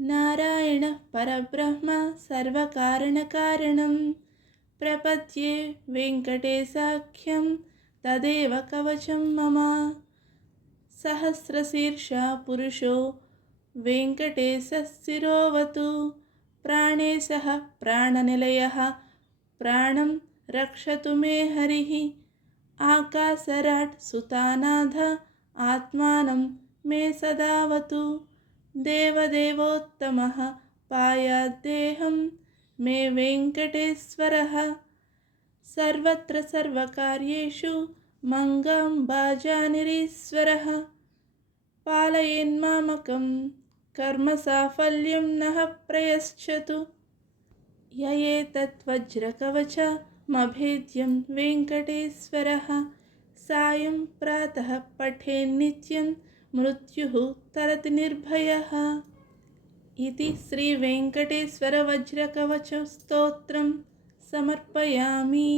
నారాయణ పరబ్రహ్మ సర్వకారణకారణం. ప్రపద్యే వెంకటేశాఖ్యం తదేవ కవచం మమ. సహస్రశీర్ష పురుషో వెంకటేశిరోవతు ప్రాణేశ ప్రాణనిలయ. ప్రాణం రక్షతు మే హరి. ఆకాశరాట్ సుతానాథ. ఆత్మానం మే సదావతు. దేవదేవోత్తమ పాయాదేహం మే వెంకటేశ్వర సర్వత్ర సర్వకార్యేషు మంగాంబాజానిరీశ్వర పాలయేన్మామకం కర్మ సాఫల్యం నః ప్రయశ్చతు యయే తత్వజ్రకవచమభేద్యం వెంకటేశ్వర సాయం ప్రాతः పఠేన్నిత్యం మృత్యు తరతి నిర్భయ ఇది శ్రీ వెంకటేశ్వర వజ్రకవచ స్తోత్రం సమర్పయామి